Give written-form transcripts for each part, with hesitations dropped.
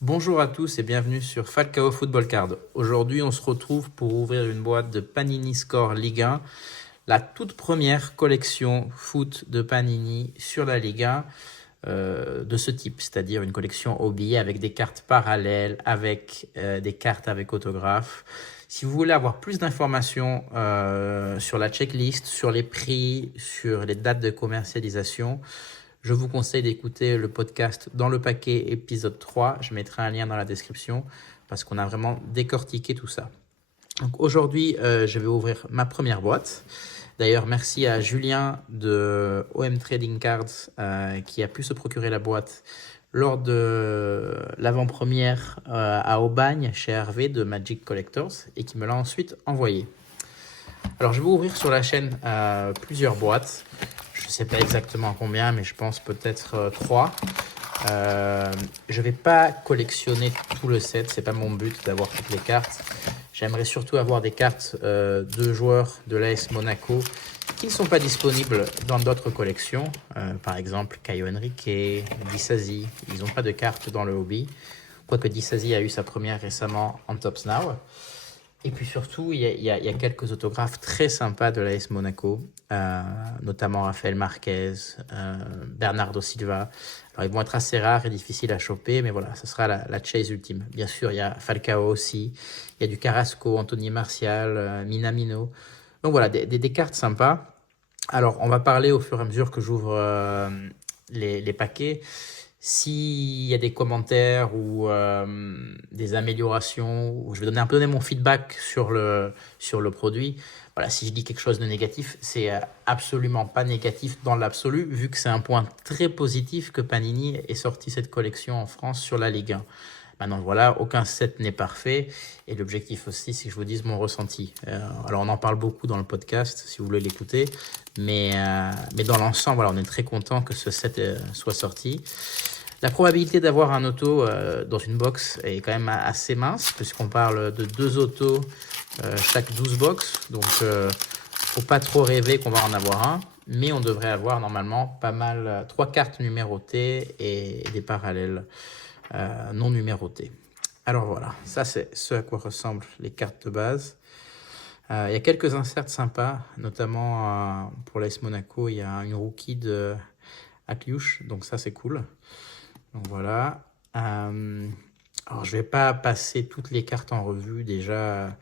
Bonjour à tous et bienvenue sur Falcao Football Card. Aujourd'hui, on se retrouve pour ouvrir une boîte de Panini Score Ligue 1, la toute première collection foot de Panini sur la Ligue 1 de ce type, c'est-à-dire une collection hobby avec des cartes parallèles, avec des cartes avec autographe. Si vous voulez avoir plus d'informations sur la checklist, sur les prix, sur les dates de commercialisation, je vous conseille d'écouter le podcast Dans le paquet épisode 3. Je mettrai un lien dans la description parce qu'on a vraiment décortiqué tout ça. Donc aujourd'hui, je vais ouvrir ma première boîte. D'ailleurs, merci à Julien de OM Trading Cards qui a pu se procurer la boîte lors de l'avant-première à Aubagne chez Hervé de Magic Collectors et qui me l'a ensuite envoyé. Alors, je vais ouvrir sur la chaîne plusieurs boîtes. Je ne sais pas exactement combien, mais je pense peut-être 3. Je ne vais pas collectionner tout le set, c'est pas mon but d'avoir toutes les cartes. J'aimerais surtout avoir des cartes de joueurs de l'AS Monaco qui ne sont pas disponibles dans d'autres collections. Par exemple, Caio Henrique, Disasi, ils n'ont pas de cartes dans le hobby. Quoique Disasi a eu sa première récemment en Tops Now. Et puis surtout, il y a quelques autographes très sympas de l'AS Monaco, notamment Rafael Marquez, Bernardo Silva. Alors, ils vont être assez rares et difficiles à choper, mais voilà, ce sera la chase ultime. Bien sûr, il y a Falcao aussi, il y a du Carrasco, Anthony Martial, Minamino. Donc voilà, des cartes sympas. Alors, on va parler au fur et à mesure que j'ouvre les paquets. S'il y a des commentaires ou des améliorations, ou je vais donner un peu donner mon feedback sur le produit. Voilà, si je dis quelque chose de négatif, c'est absolument pas négatif dans l'absolu, vu que c'est un point très positif que Panini ait sorti cette collection en France sur la Ligue 1. Maintenant, voilà, aucun set n'est parfait. Et l'objectif aussi, c'est que je vous dise mon ressenti. Alors, on en parle beaucoup dans le podcast, si vous voulez l'écouter. Mais dans l'ensemble, voilà, on est très content que ce set soit sorti. La probabilité d'avoir un auto dans une box est quand même assez mince, puisqu'on parle de 2 autos chaque 12 box. Donc, faut pas trop rêver qu'on va en avoir un. Mais on devrait avoir normalement pas mal, 3 cartes numérotées et des parallèles non numérotés. Alors voilà, ça c'est ce à quoi ressemblent les cartes de base. Il y a quelques inserts sympas, notamment pour l'AS Monaco, il y a une rookie de Akliouche, donc ça c'est cool. Donc voilà. Alors je vais pas passer toutes les cartes en revue déjà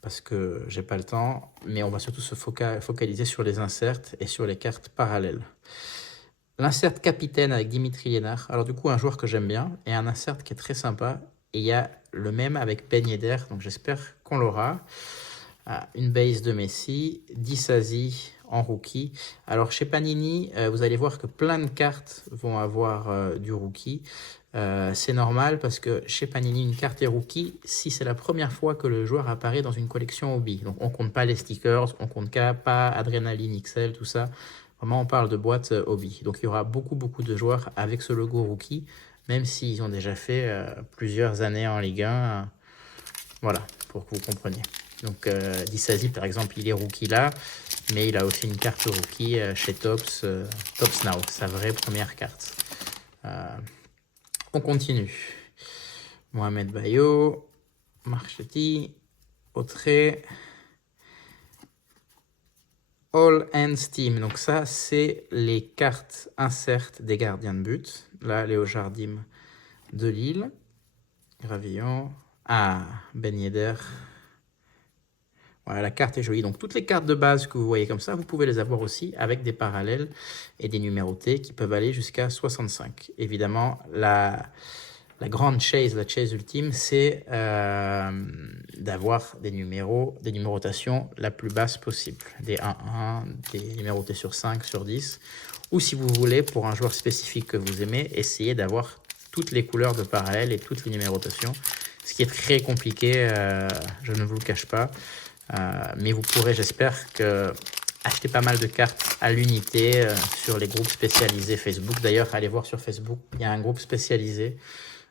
parce que j'ai pas le temps, mais on va surtout se focaliser sur les inserts et sur les cartes parallèles. L'insert capitaine avec Dimitri Liénard, alors du coup un joueur que j'aime bien, et un insert qui est très sympa, et il y a le même avec Ben Yedder, donc j'espère qu'on l'aura. Une base de Messi, Disasi en rookie. Alors chez Panini, vous allez voir que plein de cartes vont avoir du rookie. C'est normal parce que chez Panini, une carte est rookie si c'est la première fois que le joueur apparaît dans une collection hobby. Donc on compte pas les stickers, on compte pas Adrenaline XL, tout ça. Vraiment, on parle de boîte hobby. Donc il y aura beaucoup de joueurs avec ce logo rookie, même s'ils ont déjà fait plusieurs années en Ligue 1. Voilà, pour que vous compreniez. Donc Disasi par exemple, il est rookie là, mais il a aussi une carte rookie chez Tops Now, sa vraie première carte. On continue. Mohamed Bayo, Marchetti, Autré, All Hands Team. Donc ça, c'est les cartes insert des gardiens de but. Là, Léo Jardim de Lille, Gravillon, Ben Yedder. Voilà, la carte est jolie. Donc, toutes les cartes de base que vous voyez comme ça, vous pouvez les avoir aussi avec des parallèles et des numérotés qui peuvent aller jusqu'à 65. Évidemment, la grande chase, la chase ultime, c'est d'avoir des numérotations la plus basse possible. Des 1-1, des numérotés sur 5, sur 10. Ou si vous voulez, pour un joueur spécifique que vous aimez, essayez d'avoir toutes les couleurs de parallèles et toutes les numérotations. Ce qui est très compliqué, je ne vous le cache pas. Mais vous pourrez, j'espère, acheter pas mal de cartes à l'unité sur les groupes spécialisés Facebook. D'ailleurs, allez voir sur Facebook, il y a un groupe spécialisé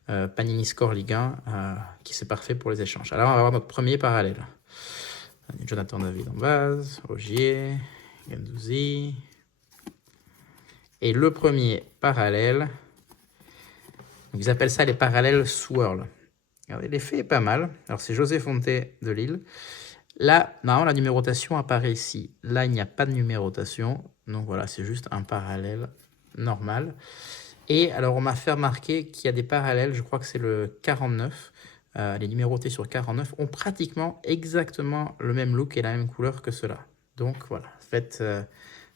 Panini Score Ligue 1 qui c'est parfait pour les échanges. Alors, on va avoir notre premier parallèle. Jonathan David en base, Ogier, Gendouzi. Et le premier parallèle, Ils appellent ça les parallèles swirl. Regardez, l'effet est pas mal. Alors, c'est José Fonté de Lille. Là, normalement, la numérotation apparaît ici. Là, il n'y a pas de numérotation. Donc voilà, c'est juste un parallèle normal. Et alors, on m'a fait remarquer qu'il y a des parallèles, je crois que c'est le 49. Les numérotés sur 49 ont pratiquement exactement le même look et la même couleur que ceux-là. Donc voilà, faites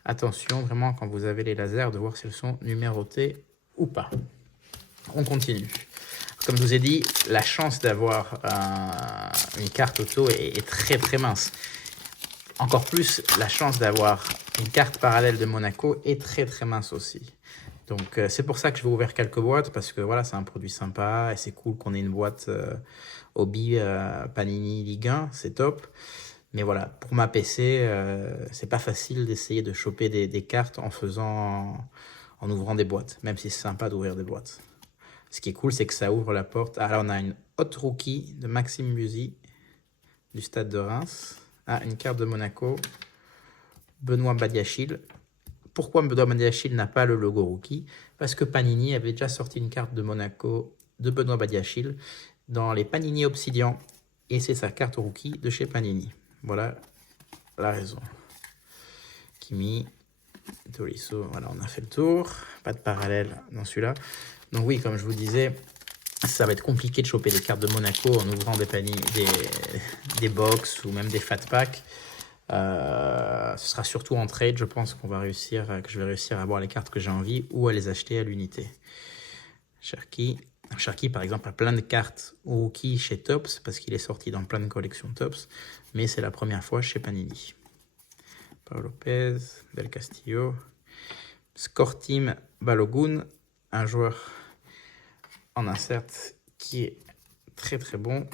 attention vraiment quand vous avez les lasers de voir si elles sont numérotées ou pas. On continue. Comme je vous ai dit, la chance d'avoir une carte auto est très très mince. Encore plus, la chance d'avoir une carte parallèle de Monaco est très très mince aussi. Donc c'est pour ça que je vais ouvrir quelques boîtes, parce que voilà, c'est un produit sympa et c'est cool qu'on ait une boîte Hobby Panini Ligue 1, c'est top. Mais voilà, pour ma PC, c'est pas facile d'essayer de choper des cartes en ouvrant des boîtes, même si c'est sympa d'ouvrir des boîtes. Ce qui est cool, c'est que ça ouvre la porte. Ah là, on a une Hot Rookie de Maxime Musi du Stade de Reims. Ah, une carte de Monaco. Benoît Badiachil. Pourquoi Benoît Badiachil n'a pas le logo Rookie? Parce que Panini avait déjà sorti une carte de Monaco de Benoît Badiachil dans les Panini Obsidian. Et c'est sa carte Rookie de chez Panini. Voilà la raison. Kimi, Tolisso, voilà, on a fait le tour. Pas de parallèle dans celui-là. Donc oui, comme je vous disais, ça va être compliqué de choper des cartes de Monaco en ouvrant des box ou même des fat packs. Ce sera surtout en trade, je pense que je vais réussir à avoir les cartes que j'ai envie ou à les acheter à l'unité. Cherki, par exemple, a plein de cartes rookie chez Topps parce qu'il est sorti dans plein de collections Topps, mais c'est la première fois chez Panini. Paul Lopez, Del Castillo, Score Team Balogun, un joueur en insert qui est très très bon.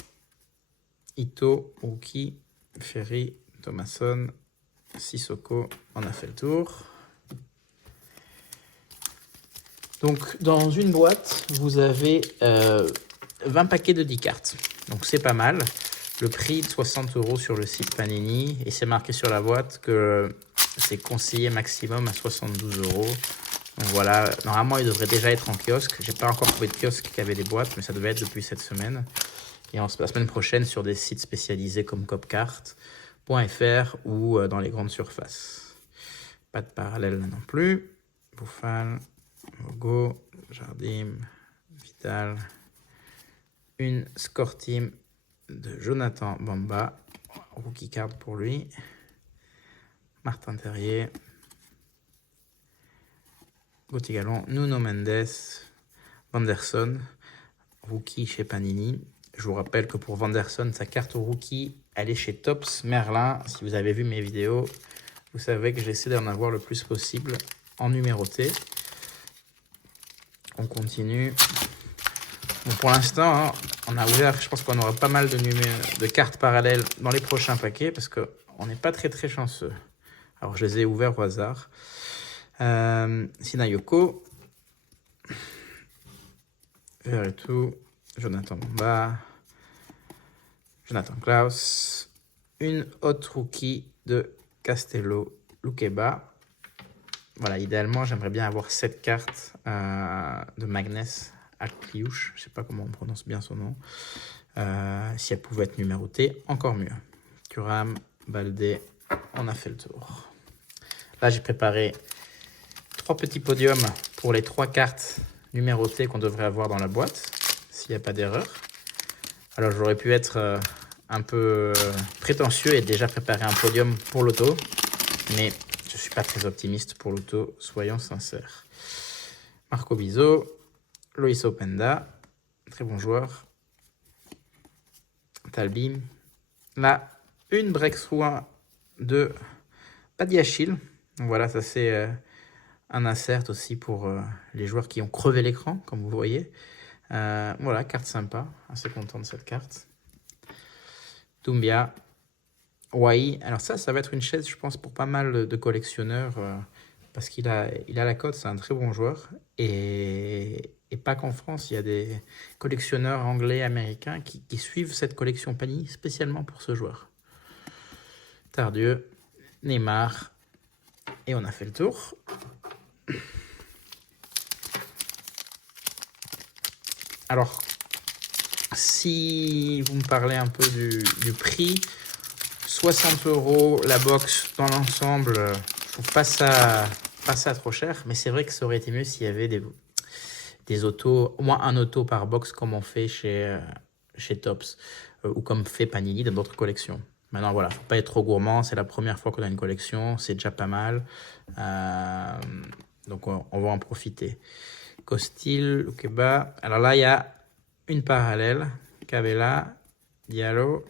Ito, Rookie, Ferry, Thomasson, Sissoko, on a fait le tour. Donc dans une boîte, vous avez 20 paquets de 10 cartes. Donc c'est pas mal. Le prix de 60 € sur le site Panini. Et c'est marqué sur la boîte que c'est conseillé maximum à 72 €. Donc voilà, normalement il devrait déjà être en kiosque. J'ai pas encore trouvé de kiosque qui avait des boîtes, mais ça devait être depuis cette semaine. Et la semaine prochaine sur des sites spécialisés comme Copcart.fr ou dans les grandes surfaces. Pas de parallèle là non plus. Bouffal, Logo, Jardim, Vital. Une Score Team de Jonathan Bamba. Rookie card pour lui. Martin Terrier. Gauthier Gallon, Nuno Mendes, Vanderson, rookie chez Panini. Je vous rappelle que pour Vanderson, sa carte rookie, elle est chez Topps Merlin. Si vous avez vu mes vidéos, vous savez que j'essaie d'en avoir le plus possible en numéroté. On continue. Donc pour l'instant, hein, on a ouvert, je pense qu'on aura pas mal de cartes parallèles dans les prochains paquets parce qu'on n'est pas très très chanceux. Alors je les ai ouverts au hasard. Sinayoko, Verretou, Jonathan Bamba, Jonathan Klaus, une Hot Rookie de Castello Luqueba. Voilà, idéalement, j'aimerais bien avoir cette carte de Magnès Akliouche, je ne sais pas comment on prononce bien son nom. Si elle pouvait être numérotée, encore mieux. Thuram, Baldé, on a fait le tour. Là, j'ai préparé 3 petits podiums pour les 3 cartes numérotées qu'on devrait avoir dans la boîte, s'il n'y a pas d'erreur. Alors, j'aurais pu être un peu prétentieux et déjà préparer un podium pour l'auto, mais je ne suis pas très optimiste pour l'auto, soyons sincères. Marco Bizot, Loïs Openda, très bon joueur. Talbim. Là, une breakthrough de Badiachil. Donc voilà, ça c'est un insert aussi pour les joueurs qui ont crevé l'écran, comme vous voyez. Voilà, carte sympa, assez content de cette carte. Doumbia, Wai. Alors ça va être une chaise, je pense, pour pas mal de collectionneurs, parce qu'il a la cote, c'est un très bon joueur. Et pas qu'en France, il y a des collectionneurs anglais, américains qui suivent cette collection Panini spécialement pour ce joueur. Tardieu, Neymar, et on a fait le tour. Alors, si vous me parlez un peu du prix, 60 € la box dans l'ensemble, je trouve pas ça trop cher, mais c'est vrai que ça aurait été mieux s'il y avait des autos, au moins un auto par box comme on fait chez Tops ou comme fait Panini dans d'autres collections. Maintenant, voilà, faut pas être trop gourmand, c'est la première fois qu'on a une collection, c'est déjà pas mal. Donc, on va en profiter. Costil, Ukeba. Alors là, il y a une parallèle, Cabella, Diallo,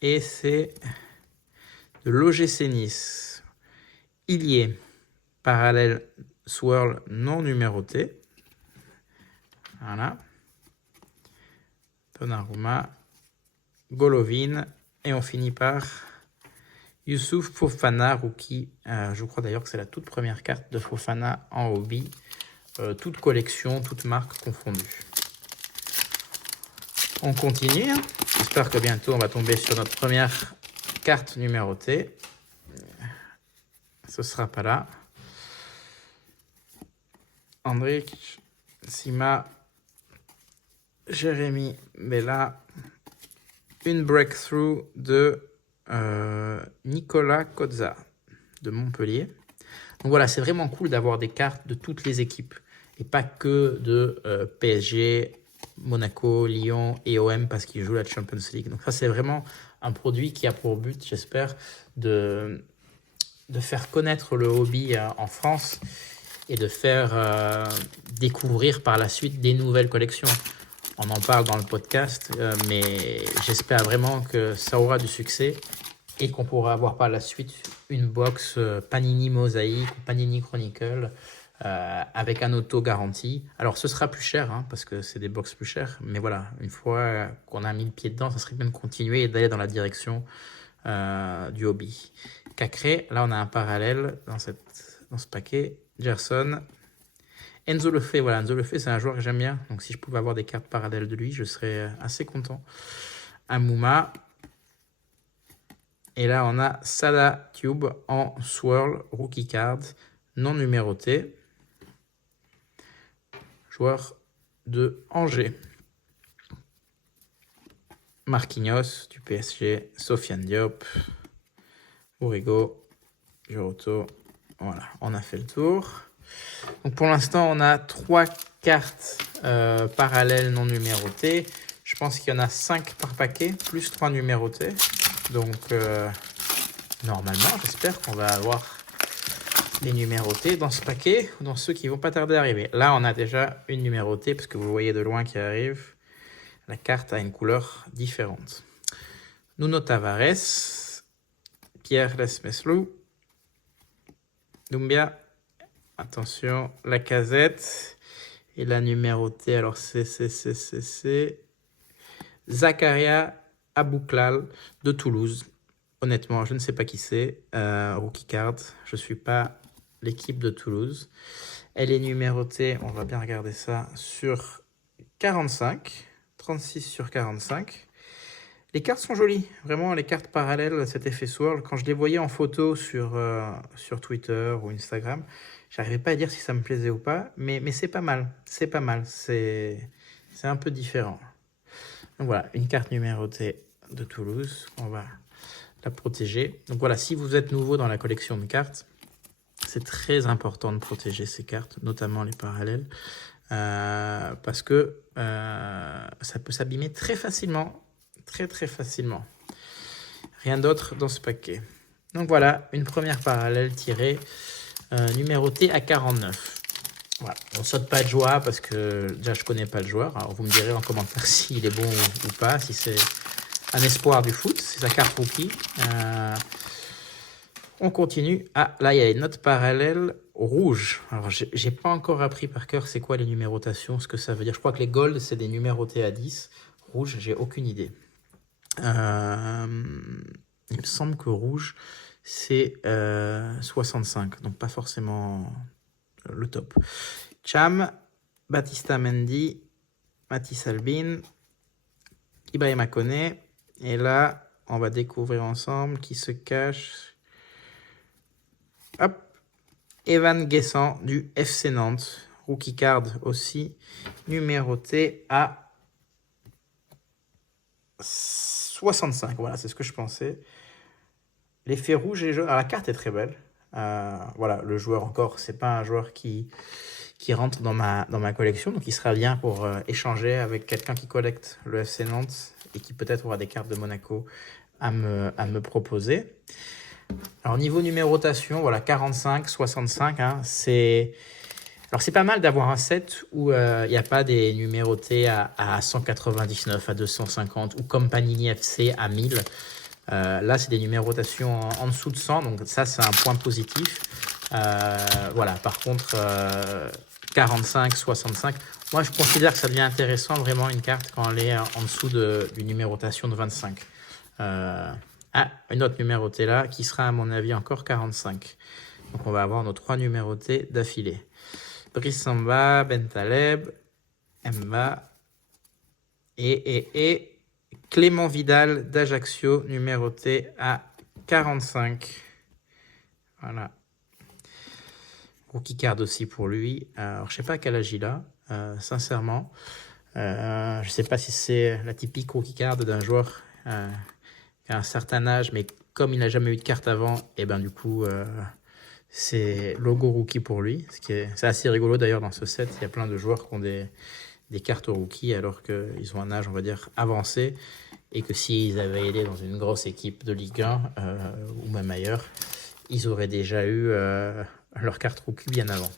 et c'est de l'OGC Nice. Ilié, parallèle swirl non numéroté. Voilà. Donnarumma, Golovin, et on finit par Youssouf Fofana, rookie. Je crois d'ailleurs que c'est la toute première carte de Fofana en hobby. Toute collection, toute marque confondue. On continue. J'espère que bientôt on va tomber sur notre première carte numérotée. Ce sera pas là. Andrić, Sima, Jérémy Bella. Une breakthrough de Nicolas Kozza de Montpellier. Donc voilà, c'est vraiment cool d'avoir des cartes de toutes les équipes et pas que de PSG, Monaco, Lyon et OM parce qu'ils jouent la Champions League. Donc ça, c'est vraiment un produit qui a pour but, j'espère, de faire connaître le hobby en France et de faire découvrir par la suite des nouvelles collections. On en parle dans le podcast, mais j'espère vraiment que ça aura du succès et qu'on pourra avoir par la suite une box Panini Mosaïque ou Panini Chronicle avec un auto garanti. Alors ce sera plus cher hein, parce que c'est des box plus chères, mais voilà, une fois qu'on a mis le pied dedans, ça serait bien de continuer et d'aller dans la direction du hobby. Cacré, là on a un parallèle dans ce paquet. Gerson. Enzo Lefebvre, voilà, Enzo Lefebvre c'est un joueur que j'aime bien, donc si je pouvais avoir des cartes parallèles de lui, je serais assez content. Amouma. Et là, on a Sada Tube en swirl, rookie card, non numéroté. Joueur de Angers. Marquinhos du PSG, Sofiane Diop, Origo, Giroto. Voilà, on a fait le tour. Donc pour l'instant, on a 3 cartes parallèles non numérotées. Je pense qu'il y en a 5 par paquet, plus 3 numérotées. Donc normalement, j'espère qu'on va avoir les numérotés dans ce paquet, dans ceux qui vont pas tarder à arriver. Là, on a déjà une numérotée, parce que vous voyez de loin qui arrive. La carte a une couleur différente. Nuno Tavares, Pierre Lesmeslou, Doumbia, attention, Lacazette, et la numérotée, alors c'est Zakaria Abouklal de Toulouse. Honnêtement, je ne sais pas qui c'est, rookie card, je ne suis pas l'équipe de Toulouse. Elle est numérotée, on va bien regarder ça, sur 45, 36 sur 45. Les cartes sont jolies, vraiment les cartes parallèles, cet effet swirl. Quand je les voyais en photo sur Twitter ou Instagram, j'arrivais pas à dire si ça me plaisait ou pas, mais c'est pas mal, c'est pas mal, c'est un peu différent. Donc voilà, une carte numérotée de Toulouse, on va la protéger. Donc voilà, si vous êtes nouveau dans la collection de cartes, c'est très important de protéger ces cartes, notamment les parallèles, parce que ça peut s'abîmer très facilement, très facilement. Rien d'autre dans ce paquet. Donc voilà, une première parallèle tirée, numérotée à 49. Voilà. On saute pas de joie parce que déjà je connais pas le joueur. Alors vous me direz en commentaire s'il est bon ou pas, si c'est un espoir du foot, c'est sa carte rookie. On continue. Ah, là il y a une autre parallèle rouge. Alors j'ai pas encore appris par cœur c'est quoi les numérotations, ce que ça veut dire. Je crois que les gold c'est des numérotés à 10. Rouge, j'ai aucune idée. Il me semble que rouge c'est 65, donc pas forcément le top. Cham, Batista Mendy, Mathis Albin, Ibrahima Koné. Et là, on va découvrir ensemble qui se cache. Hop, Evan Guessant du FC Nantes. Rookie card aussi, numéroté à 65, voilà, c'est ce que je pensais. L'effet rouge et jaune. Alors, la carte est très belle. Voilà, le joueur encore, c'est pas un joueur qui rentre dans ma collection, donc il sera bien pour échanger avec quelqu'un qui collecte le FC Nantes et qui peut-être aura des cartes de Monaco à me proposer. Alors, niveau numérotation, voilà, 45, 65, hein, alors, c'est pas mal d'avoir un set où il n'y a pas des numérotés à 199, à 250 ou comme Panini FC à 1000. Là, c'est des numérotations en dessous de 100, donc ça, c'est un point positif. Voilà, par contre, 45, 65, moi, je considère que ça devient intéressant vraiment une carte quand elle est en dessous d'une numérotation de 25. Une autre numérotée là qui sera à mon avis encore 45. Donc, on va avoir nos 3 numérotés d'affilée. Brice Samba, Bentaleb, Mba et Clément Vidal d'Ajaccio, numéroté à 45. Voilà. Rookie card aussi pour lui. Alors, je sais pas quel âge il a, sincèrement. Je sais pas si c'est la typique rookie card d'un joueur qui a un certain âge, mais comme il n'a jamais eu de carte avant, et ben du coup, c'est logo rookie pour lui. C'est assez rigolo d'ailleurs dans ce set. Il y a plein de joueurs qui ont des cartes rookie alors qu'ils ont un âge, on va dire, avancé. Et que s'ils avaient été dans une grosse équipe de Ligue 1 ou même ailleurs, ils auraient déjà eu leur carte rookie bien avant.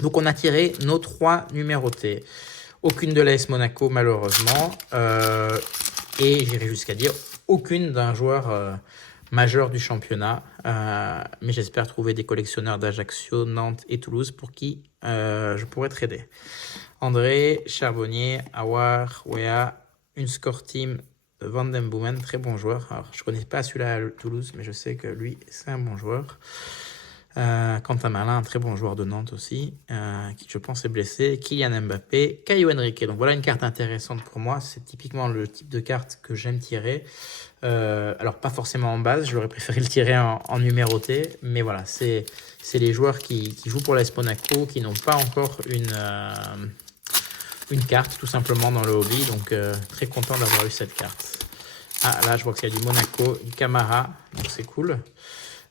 Donc on a tiré nos 3 numérotés. Aucune de l'AS Monaco malheureusement. Et j'irai jusqu'à dire aucune d'un joueur majeur du championnat. Mais j'espère trouver des collectionneurs d'Ajaccio, Nantes et Toulouse pour qui je pourrais trader. André, Charbonnier, Awar, Wea, une score team de Van den Boomen, très bon joueur. Alors, je ne connais pas celui-là à Toulouse, mais je sais que lui, c'est un bon joueur. Quentin Malin, un très bon joueur de Nantes aussi, qui je pense est blessé. Kylian Mbappé, Caio Henrique. Donc voilà une carte intéressante pour moi. C'est typiquement le type de carte que j'aime tirer. Alors pas forcément en base, j'aurais préféré le tirer en numéroté. Mais voilà, c'est les joueurs qui jouent pour l'AS Monaco, qui n'ont pas encore une carte tout simplement dans le hobby. Donc très content d'avoir eu cette carte. Là je vois qu'il y a du Monaco, du Camara, donc c'est cool.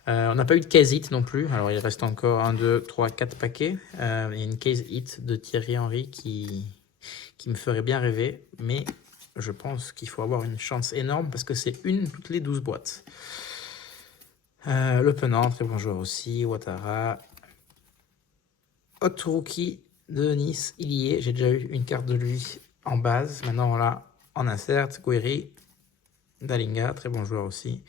On n'a pas eu de case hit non plus. Alors il reste encore 1, 2, 3, 4 paquets. Il y a une case hit de Thierry Henry qui me ferait bien rêver. Mais je pense qu'il faut avoir une chance énorme parce que c'est une toutes les 12 boîtes. Le Penant, très bon joueur aussi. Ouattara. Hot Rookie de Nice, il y est. J'ai déjà eu une carte de lui en base. Maintenant on l'a en insert. Guiri. Dalinga, très bon joueur aussi.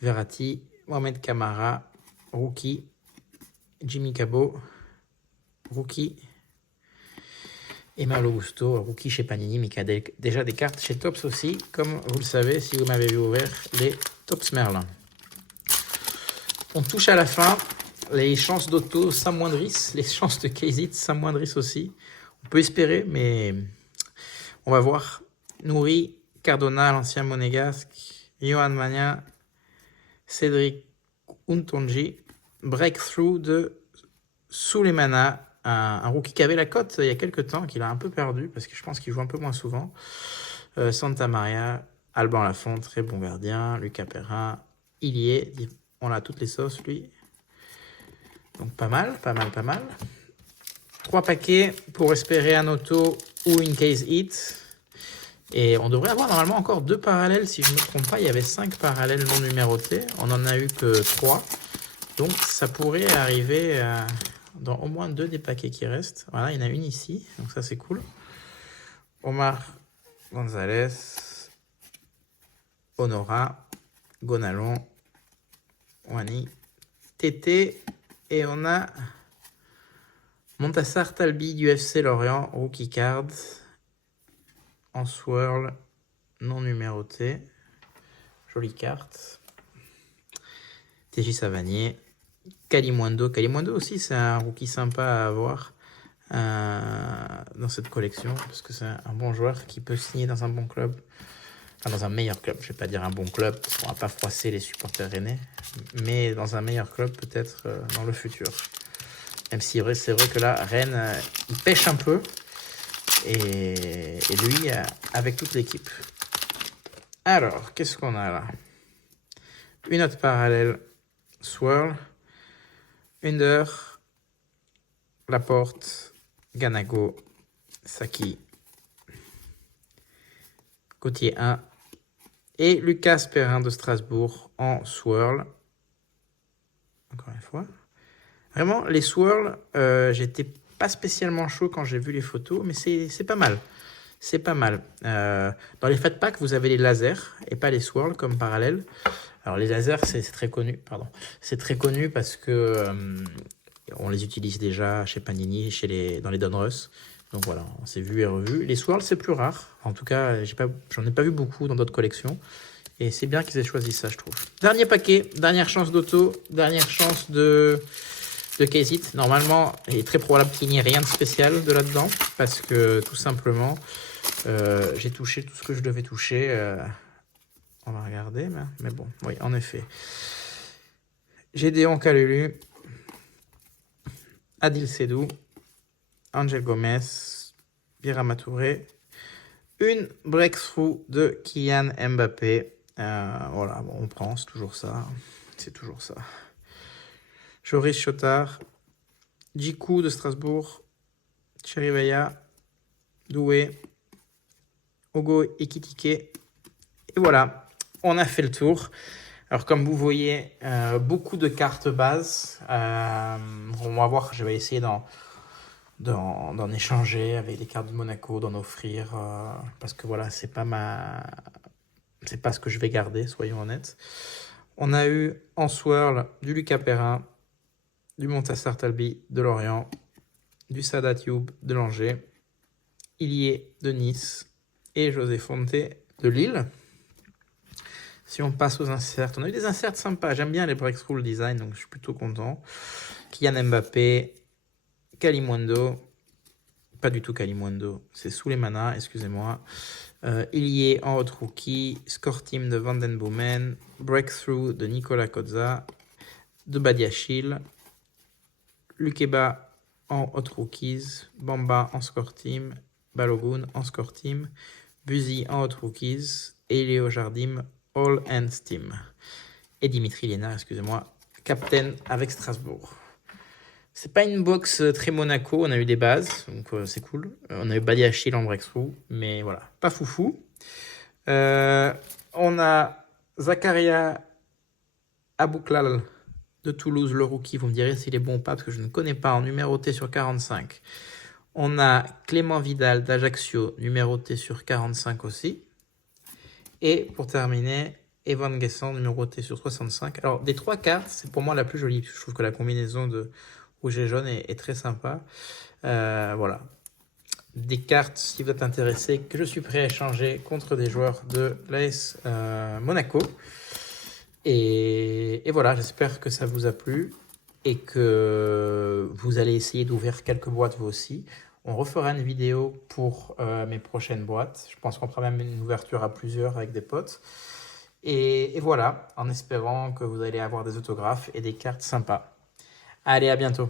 Verratti. Mohamed Camara, rookie. Jimmy Cabot, rookie. Et Malo Gusto, rookie chez Panini, mais qui a déjà des cartes chez Topps aussi, comme vous le savez si vous m'avez vu ouvrir les Topps Merlin. On touche à la fin. Les chances d'auto s'amoindrissent, les chances de case hit s'amoindrissent aussi. On peut espérer, mais on va voir. Nouri, Cardona, l'ancien monégasque, Johan Magna, Cédric Untonji, Breakthrough de Souleymana, un rookie qui avait la cote il y a quelques temps, qu'il a un peu perdu parce que je pense qu'il joue un peu moins souvent. Santa Maria, Alban Lafont, très bon gardien. Lucas Perrin, il y est. On a toutes les sauces, lui. Donc pas mal. 3 paquets pour espérer un auto ou une case hit. Et on devrait avoir normalement encore 2 parallèles, si je ne me trompe pas. Il y avait 5 parallèles non numérotés. On n'en a eu que 3. Donc ça pourrait arriver dans au moins 2 des paquets qui restent. Voilà, il y en a une ici. Donc ça, c'est cool. Omar Gonzalez, Honora, Gonalon, Wani, Tété. Et on a Montassar Talbi du FC Lorient, rookie card. En swirl, non numéroté. Jolie carte. TJ Savanier. Kalimundo. Kalimundo aussi, c'est un rookie sympa à avoir dans cette collection. Parce que c'est un bon joueur qui peut signer dans un bon club. Enfin, dans un meilleur club. Je ne vais pas dire un bon club. On ne va pas froisser les supporters rennais. Mais dans un meilleur club, peut-être dans le futur. Même si c'est vrai que là, Rennes, il pêche un peu. Et lui, avec toute l'équipe. Alors, qu'est-ce qu'on a là? Une autre parallèle, Swirl, Under, Laporte, Ganago, Saki, Gauthier 1 et Lucas Perrin de Strasbourg en Swirl. Encore une fois. Vraiment, les swirls, j'étais pas spécialement chaud quand j'ai vu les photos, mais c'est pas mal. C'est pas mal. Dans les fat packs, vous avez les lasers et pas les swirls comme parallèle. Alors les lasers, c'est très connu, pardon. C'est très connu parce que on les utilise déjà chez Panini, dans les Donruss. Donc voilà, on s'est vu et revu. Les swirls, c'est plus rare. En tout cas, j'en ai pas vu beaucoup dans d'autres collections. Et c'est bien qu'ils aient choisi ça, je trouve. Dernier paquet, dernière chance d'auto, dernière chance de Case-It. Normalement, il est très probable qu'il n'y ait rien de spécial de là-dedans. Parce que tout simplement, j'ai touché tout ce que je devais toucher. On va regarder, mais bon, oui, en effet. Gédéon Kalulu, Adil Sedou, Angel Gomez, Birama Touré, une breakthrough de Kylian Mbappé. Voilà, bon, on prend, c'est toujours ça. C'est toujours ça. Joris Chotard, Djikou de Strasbourg, Cheriveya, Doué, Ogo Ekitike. Et voilà, on a fait le tour. Alors comme vous voyez, beaucoup de cartes bases. On va voir, je vais essayer d'en échanger avec les cartes de Monaco, d'en offrir. Parce que voilà, c'est pas ce que je vais garder, soyons honnêtes. On a eu en swirl du Lucas Perrin, du Montassar Talbi de Lorient, du Sadat Youb de Langers, Ilié de Nice et José Fonte de Lille. Si on passe aux inserts, on a eu des inserts sympas. J'aime bien les breakthrough design, donc je suis plutôt content. Kylian Mbappé, Kalimundo, pas du tout Kalimundo, c'est Souleymana, excusez-moi. Ilié en hot rookie, Score Team de Van den Boomen, Breakthrough de Nicolas Kozza, de Badiachil, Lukeba en hot rookies, Bamba en Score Team, Balogun en Score Team, Buzy en hot rookies, et Léo Jardim All Hands Team. Et Dimitri Lénard, excusez-moi, captain avec Strasbourg. C'est pas une box très Monaco, on a eu des bases, donc c'est cool. On a eu Badiachil en breakthrough, mais voilà, pas foufou. On a Zakaria Abouklal de Toulouse, le rookie. Vous me direz s'il est bon ou pas, parce que je ne connais pas, en numéroté sur 45. On a Clément Vidal d'Ajaccio, numéroté sur 45 aussi. Et pour terminer, Evan Guessant, numéroté sur 65. Alors, des trois cartes, c'est pour moi la plus jolie. Je trouve que la combinaison de rouge et jaune est très sympa. Voilà. Des cartes, si vous êtes intéressé, que je suis prêt à échanger contre des joueurs de l'AS Monaco. Et voilà, j'espère que ça vous a plu et que vous allez essayer d'ouvrir quelques boîtes vous aussi. On refera une vidéo pour mes prochaines boîtes. Je pense qu'on fera même une ouverture à plusieurs avec des potes. Et voilà, en espérant que vous allez avoir des autographes et des cartes sympas. Allez, à bientôt.